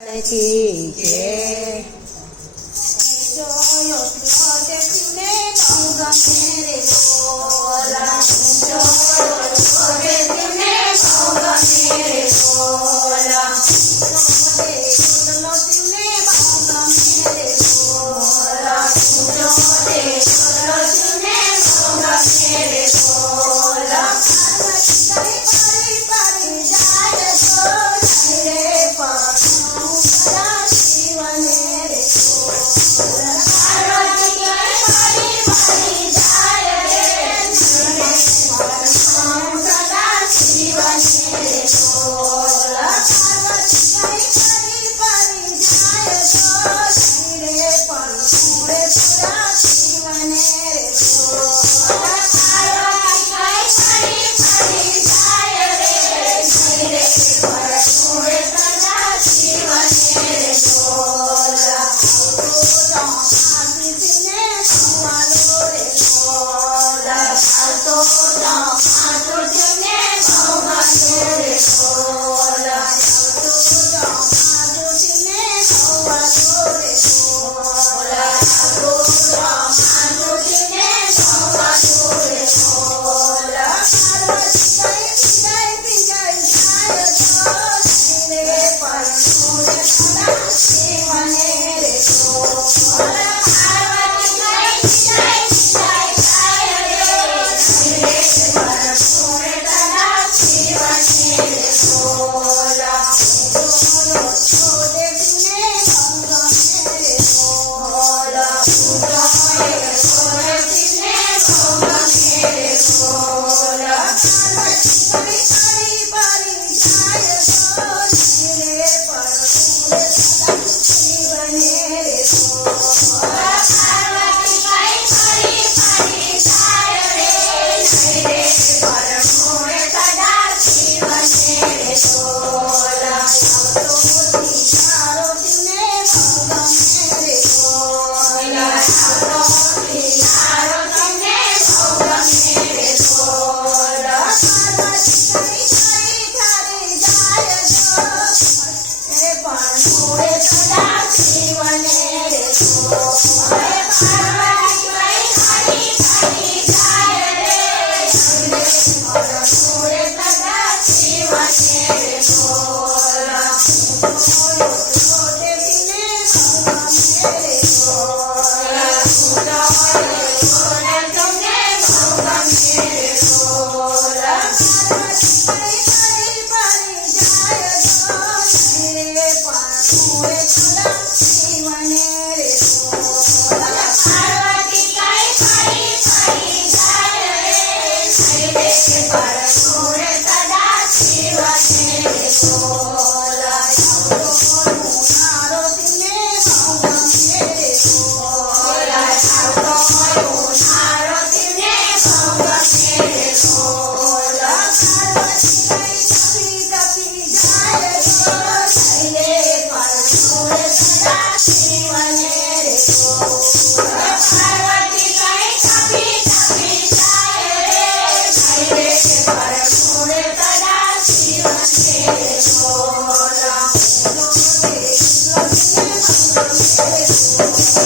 Yeah. Thank you. Yes, Lord, I'm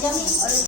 Sí, Gracias.